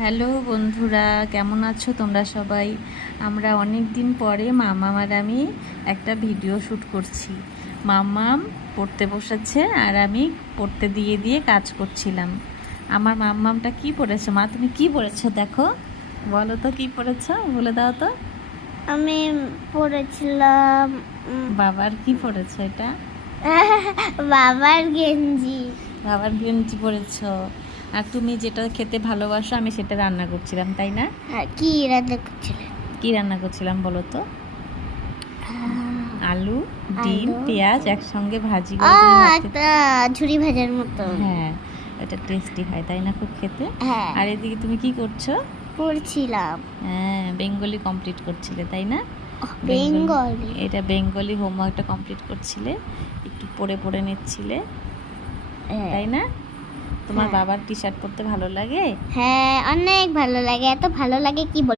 Hello বন্ধুরা, কেমন আছো তোমরা সবাই? আমরা অনেক দিন পরে মামাম আর আমি একটা ভিডিও শ্যুট করছি। মামাম পড়তে বসেছে আর আমি পড়তে দিয়ে দিয়ে কাজ করছিলাম। আমার মামামটা কি পড়েছে? মা, তুমি কি পড়েছো? দেখো, বলো তো কি পড়েছো, বলে দাও তো। আমি পড়েছিলাম বাবার কি পড়েছো এটা? বাবার গেঞ্জি। বাবার গেঞ্জি পড়েছো। আর তুমি যেটা খেতে ভালোবাসো আমি সেটা রান্না করছিলাম, তাই না? কি রান্না করছিলেন? কি রান্না করছিলাম বলো তো? আলু, ডিম, পেঁয়াজ একসঙ্গে ভাজি করে তুমি ভাত খেতে। একটা ঝুরি ভাজার মতো। হ্যাঁ, এটা টেস্টি হয়, তাই না, খুব খেতে? হ্যাঁ, আর এদিকে তুমি কি করছো? পড়ছিলাম হ্যাঁ, বেঙ্গলি কমপ্লিট করছিলে, তাই না? বেঙ্গলি। এটা বেঙ্গলি হোমওয়ার্কটা কমপ্লিট করছিলে, একটু পড়ে পড়ে নিচ্ছিলে, তাই না? তোমার হ্যাঁ। বাবার টি শার্ট পরতে ভালো লাগে? হ্যাঁ, অনেক ভালো লাগে, এত ভালো লাগে কি বল।